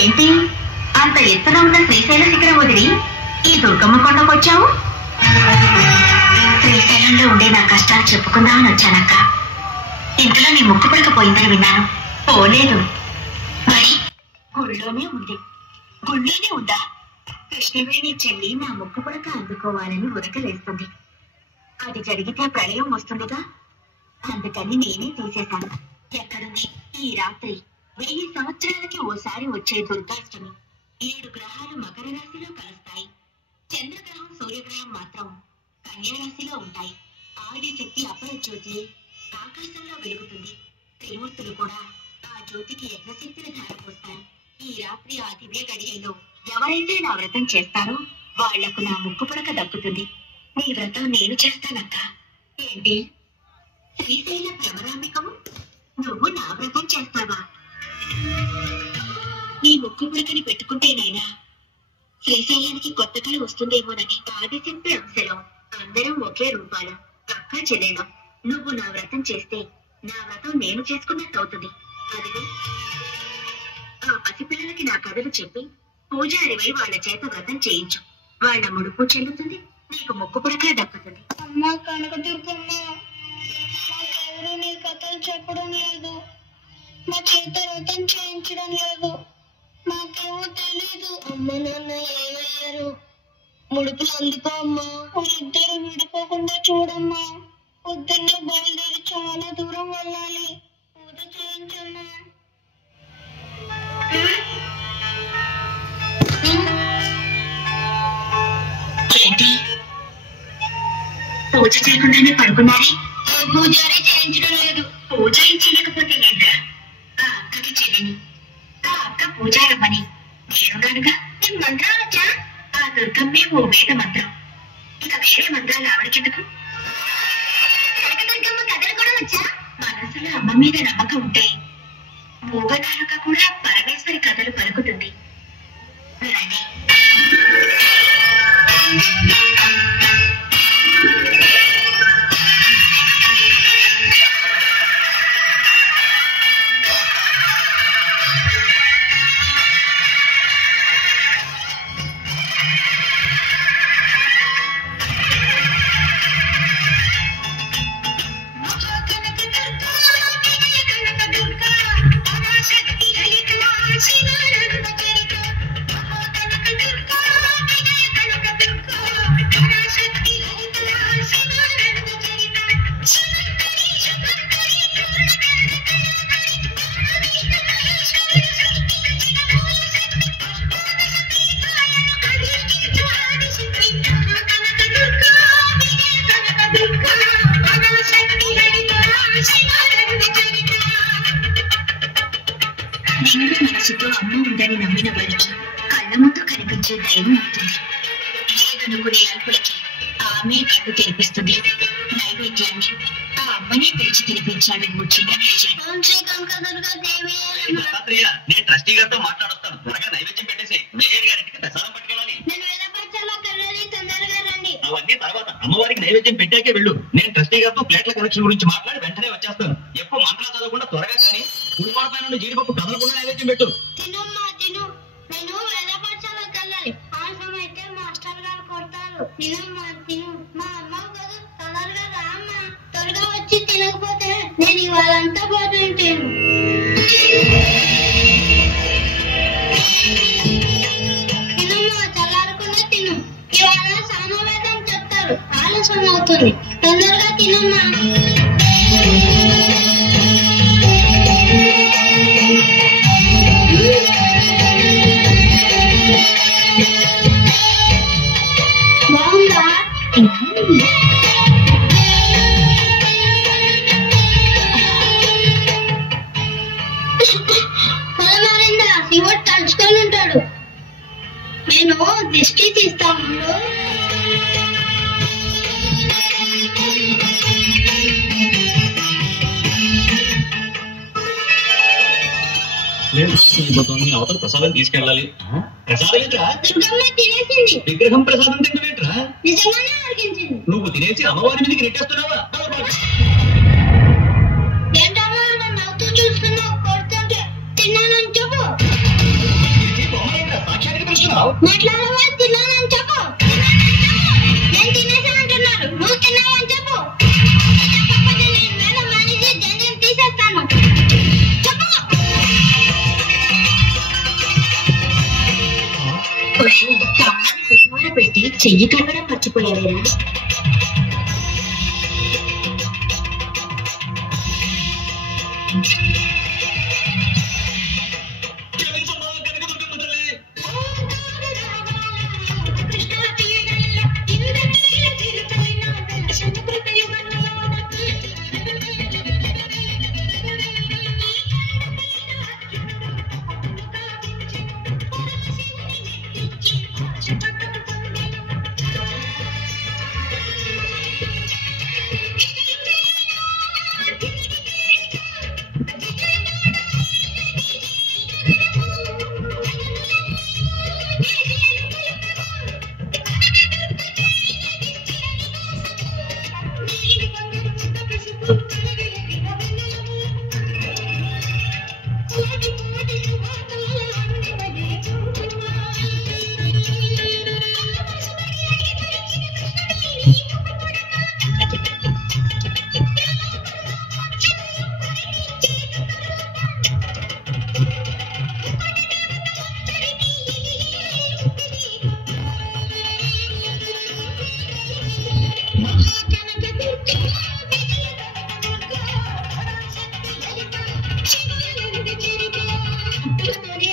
ఏంటి అంత ఎత్తున ఉన్న శ్రీశైల శిఖరం వదిలి ఈ దుర్గమ్మ కొండకొచ్చావు? శ్రీశైలంలో ఉండే నా కష్టాలు చెప్పుకుందామని వచ్చానక్క. ఇంట్లో నీ ముక్కు పడకపోయిందని విన్నాను. పోలేదు. మరి గుళ్ళోనే ఉంది. గుళ్ళోనే ఉందా? కృష్ణవేణి చెల్లి నా ముక్కు పడక అందుకోవాలని ఉరకలేస్తుంది. అది జరిగితే ప్రళయం వస్తుందిగా, అందుకని నేనే తీసేశాను. ఎక్కడుంది ఈ రాత్రి? 1000 సంవత్సరాలకి ఓసారి వచ్చే దుర్గాష్టమి. 7 గ్రహాలు మకర రాశిలో కలుస్తాయి. చంద్రగ్రహం సూర్యగ్రహం మాత్రం కన్యారాశిలో ఉంటాయి. ఆదిశక్తి అపర జ్యోతి ఆకాశంలో వెలుగుతుంది. త్రిమూర్తులు కూడా ఆ జ్యోతికి యజ్ఞశక్తిని ధారపోస్తారు. ఈ రాత్రి ఆ దివ్య గడియలో ఎవరైతే నా వ్రతం చేస్తారో వాళ్లకు నా ముక్కు పడక దక్కుతుంది. నీ వ్రతం నేను చేస్తానక్క. ఏంటి శ్రీశైల భ్రమరాంబికము, నువ్వు నా వ్రతం చేస్తావా? నీ ముక్కు పుడకని పెట్టుకుంటేనైనా శ్రీశైలానికి కొత్త కళ వస్తుందేమోనని. ఆదిశక్తి అంశలో అందరం ఒకే రూపాలు, అక్క చెల్లెలం. నువ్వు నా వ్రతం చేస్తే నా వ్రతం నేను చేసుకున్నట్టు అవుతుంది. అదిగో ఆ పసిపిల్లలకి నా కథలు చెప్పి పూజారివై వాళ్ళ చేత వ్రతం చేయించు. వాళ్ళ ముడుపు చెల్లుతుంది, నీకు ముక్కు పుడక దక్కుతుంది. అమ్మా కనకదుర్గమ్మ, మాకెవరు నీ కథలు చెప్పడం లేదు, మా చేత వ్రతం చేయించడం లేదు, మాకేమో తెలీదు. అమ్మ నాన్న ఏమయ్యారు? ముడుపులు అందుకో అమ్మా. వాళ్ళిద్దరు విడిపోకుండా చూడమ్మా. పొద్దున్నే బయలుదేరి చాలా దూరం వెళ్ళాలి. పూజ చేయించమ్మా. ఏంటి పూజ చేయకుండానే పడుకున్నారే? పూజారి చేయించడం లేదు. పూజ చేయకపోతే ఏంట్రా? ఆ అక్కకి చెల్లిని, ఆ అక్క పూజారమ్మని నేనున్నానుగా. నేను మంత్రాలు వచ్చా? ఆ దుర్గమ్మే ఓ వేద మంత్రం. ఇక వేరే మంత్రాలు ఆవిడకెందుకు? కనకదుర్గమ్మ కథలు కూడా వచ్చా? మనసులో అమ్మ మీద నమ్మకం ఉంటే మూగనాలుక కూడా పరమేశ్వరి కథలు పలుకుతుంది. రండి. నిండు మనసుతో అమ్మ ఉందని నమ్మిన వారికి కళ్ళ ముందు కనిపించే దైవం ఉంటుంది. లేదనుకునే అల్పులకి ఆమె కళ్ళు తెరిపిస్తుంది. నైవేద్యాన్ని ఆ అమ్మనే పిలిచి తినిపించాలని వచ్చిన ట్రస్టీగారితో మాట్లాడొస్తాను. త్వరగా నైవేద్యం పెట్టేసి మేయర్ గారింటికి ప్రసాదం పట్టుకెళ్ళాలి. అవన్నీ తర్వాత అమ్మవారికి నైవేద్యం పెట్టాకే వెళ్ళు. నేను ట్రస్టీ గారితో ప్లేట్ల కలెక్షన్ గురించి మాట్లాడి వెంటనే వచ్చేస్తాను. ఎక్కువ మంత్రాలు చదవకుండా త్వరగా కానీ కుడిపాడపై నుండి జీడిపప్పు కదలకుండా నైవేద్యం పెట్టు. తినమ్మా తిను. నేను వేద పాఠశాలకు వెళ్ళాలి. ఆలస్యం అయితే మాస్టర్ గారు కొడతారు. తినమ్మా తిను. మా అమ్మ కదా తొందరగా రామ్మా. త్వరగా వచ్చి తినకపోతే నేను ఇవాళంతా పోతుంటాను. తినమ్మా చల్లారకుండా తిను. ఇవాళ సామవేదం చెప్తారు. ఆలస్యం అవుతుంది. తొందరగా తినమ్మా. బాగుందా? పొలమారిందా? శివుడు తలుచుకొని ఉంటాడు. నేను దిష్టి తీస్తాను. అవతల ప్రసాదం తీసుకెళ్ళాలి. ప్రసాదం ఏంట్రా? దుర్గమ్మ తినేసింది. విగ్రహం ప్రసాదం తింటేంట్రా? నిజంగానే అడిగించింది. నువ్వు తినేసి అమ్మవారి మీదకి నెట్టేస్తున్నావా? ఏంటమ్మా నన్ను నవ్వుతూ చూస్తున్నావు? కొడుతుంటే తిన్నానని చెప్పు. తిన్నావు? తిన్నానని చెప్పు. నేను తినేసానంటున్నారు, నువ్వు తిన్నావని చెప్పు. చెప్పకపోతే నేను మేడం మానేసి జంజం తీసేస్తాను. చెప్పు. పెట్టి చెయ్యి కడగడం మర్చిపోయావేనా?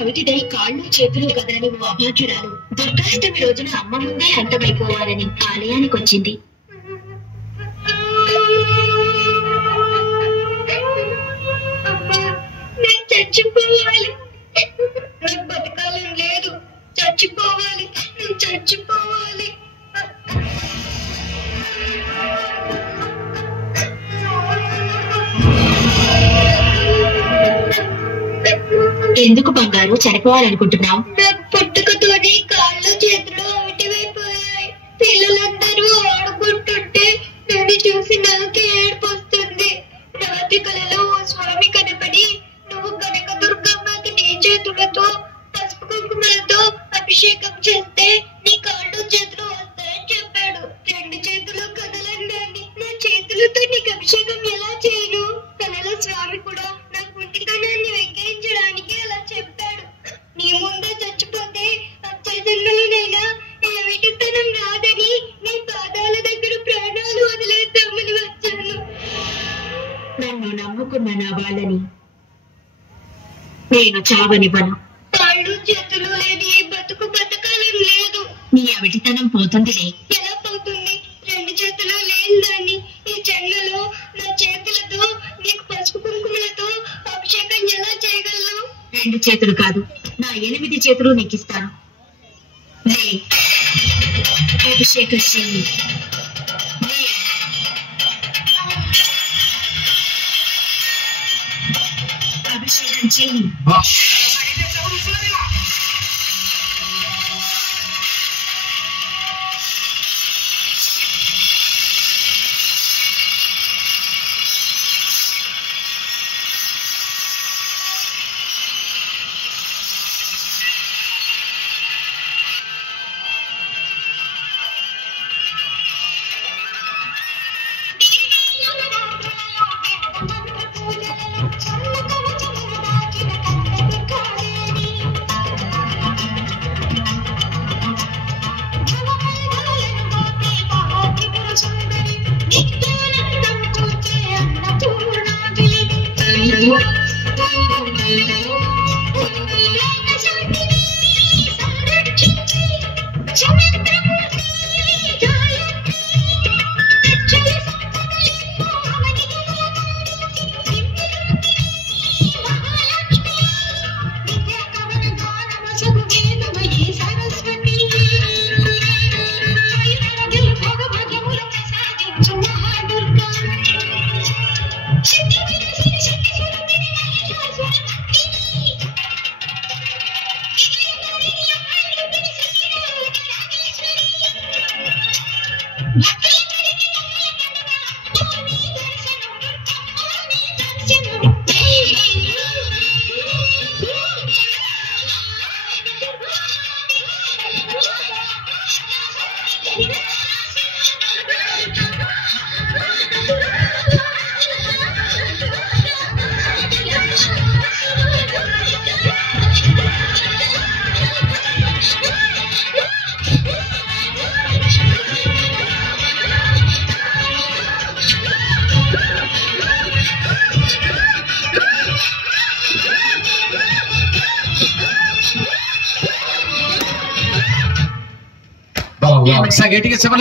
అవిటిదై కాళ్ళు చేతులు కదలని ఓ అభాగ్యురాలు దుర్గాష్టమి రోజున అమ్మ ముందే అంతమైపోవాలని ఆలయానికి వచ్చింది. నేను చచ్చిపోవాలి, నాకు బతకాలని లేదు, చచ్చిపోవాలి, నేను చచ్చిపోవాలి. ఎందుకు బంగారు చనిపోవాలనుకుంటున్నావు? నాకు పుట్టుకతోనే కాళ్ళు చేతులు అవిటివైపోయాయి. పిల్లలందరూ ఆడుకుంటుంటే నన్ను చూసి నాకే ఏడుపు వస్తుంది. రాత్రి కలలో ఓ స్వామి కనపడి నువ్వు కనక దుర్గమ్మకి నీ చేతులతో పసుపు కుంకుమలతో అభిషేకం చేస్తే నీ కాళ్ళు చేతులు వస్తాయని చెప్పాడు. రెండు చేతులు కదలన్నాన్ని నా చేతులతో నీకు అభిషేకం ఎలా చేయను? కలలో స్వామి కూడా నా కుంటికనాన్ని వెక్కించడానికి అలా చెప్పాడు. నీ ముందే చచ్చిపోతే వచ్చే జన్మలోనైనా ఏమిటితనం రాదని నీ పాదాల దగ్గర ప్రాణాలు వదిలేద్దామని వచ్చాను. నన్ను నమ్ముకున్న నా వాళ్ళని నేను చావనివ్వను. కాళ్ళు చేతులు లేని ఈ బతుకు బతకాలని లేదు. నీ అవిటితనం పోతుందిలే. ఎలా పోతుంది? రెండు చేతులు లేని దాన్ని ఈ జన్మలో నా చేతులతో నీకు పసుపు కుంకుమలతో అభిషేకం ఎలా చేయగలను? రెండు చేతులు కాదు, నా 8 చేతులు నీకు ఇస్తాను. లే, అభిషేకం చెయ్యి. లే. అభిషేకం చెయ్యి. ఒకసారి గట్టిగా చెప్పండి.